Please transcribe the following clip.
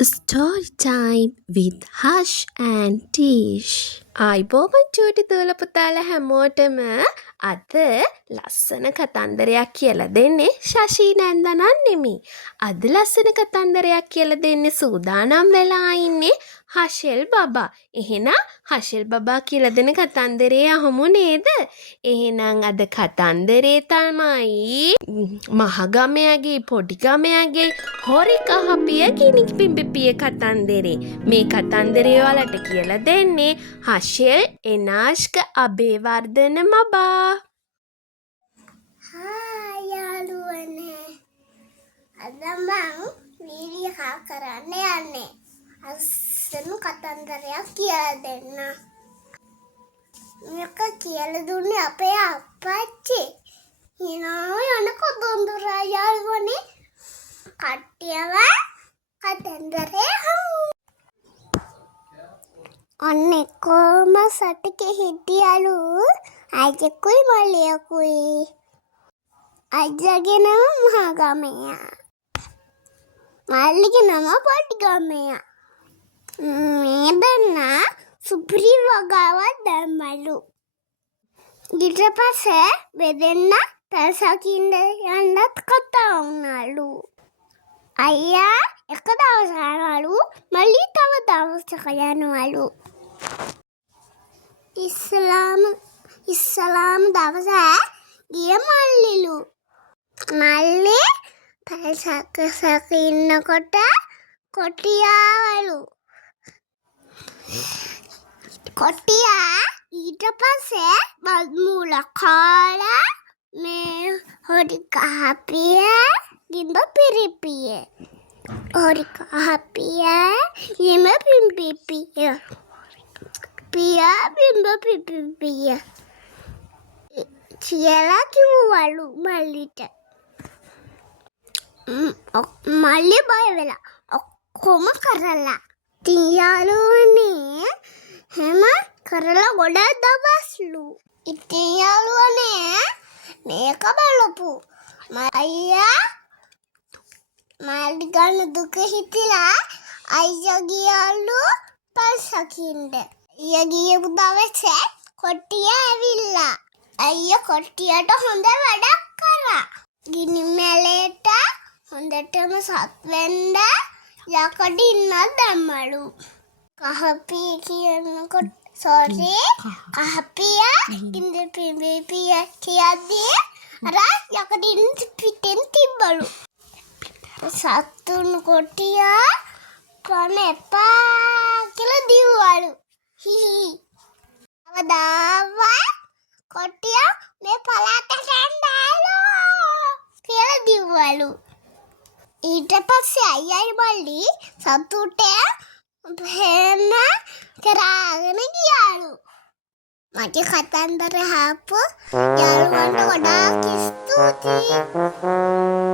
Story time with Hush and Tish. ආයිබෝවන් චූටි දූල පුතාලා හැමෝටම අද ලස්සන කතන්දරයක් කියලා දෙන්නේ ශෂී නැන්දනන් නෙමෙයි. අද ලස්සන කතන්දරයක් කියලා දෙන්නේ සූදානම් වෙලා ඉන්නේ හෂෙල් බබා. එහෙනම් හෂෙල් බබා කියලා දෙන කතන්දරේ අහමු නේද? එහෙනම් අද කතන්දරේ තමයි මහගමයාගේ පොඩි ගමයාගේ හොරි කහපිය ගිනි පිම්බිපිය කතන්දරේ. මේ කතන්දරේ ඔයාලට කියලා දෙන්නේ හෂෙල් එනාෂ්ක අබේවර්ධන මබා. හායි යාළුවනේ. අද මං වීඩියෝ කරන්න යන්නේ. අස්සන කතන්දරයක් කියලා දෙන්න. මේක කියලා දුන්නේ අපේ අප්පච්චි. හිනා යන කතන්දර යාළුවනේ. කට්ටියව කතන්දරේ අන්නේ කොම සටකේ හිටියලු අජකුයි මල්ලියකුයි අජගේ නම මහගමයා මල්ලිගේ නම පොඩි ගමයා මේ දෙන්නා සුපිරි වගාවක් දැම්මලු ඊට පස්සේ බෙදෙන්න පැසකින්ද යන්නත් කතා වුණාලු අයියා එක දවසක් යනවලු මල්ලි තව දවසක යනවලු ඉස්ලාම දවස ගිය මල්ලිලු මල්ලි පැසක ඉන්නකොට කොටියාවලු කොටියා ඊට පස්සේ බල්මූල කාලා මේ හොරි කහපිය ගින්ද පිරිපිය හොරි කහපිය හිම පිම්පිපිය පියා බිම්බ පිපිපිය කියලා කිව්වලු මල්ලිට මල්ලි බය වෙලා ඔක්කොම කරලා තියාලුවනේ හැම කරලා ගොඩක් දවස්ලු ඉතින් යාළුවනේ මේක බලපු අයියා මල්ලි ගන්න දුක හිතිලා අයියා ගියලු පල්සකින්ද අයියා ගියපු දවසේ කොටිය ඇවිල්ලා අයියා කොටියට හොඳ වැඩක් කරා ගිනි මැලේට හොඳටම සත් වෙන්න යකඩින්න දැම්මලු කහපිය කියනකොට සෝරි කහපිය ඉන්ද පිම්බිපිය කියද්දී අර යකඩින් පිටෙන් තිබ්බලු සතුන් කොටියා පණ එපා කියලා දිව්වලු හිහි අවදාව කොටියා මේ පළාතට එන්නලු කියලා දිව්වලු ඊට පස්සේ අයියයි මල්ලි සතුට හෙන්න කරාගෙන ගියාලු මගේ කතන්දර අහපු යාළුවන්ට ගොඩාක් ස්තුතියි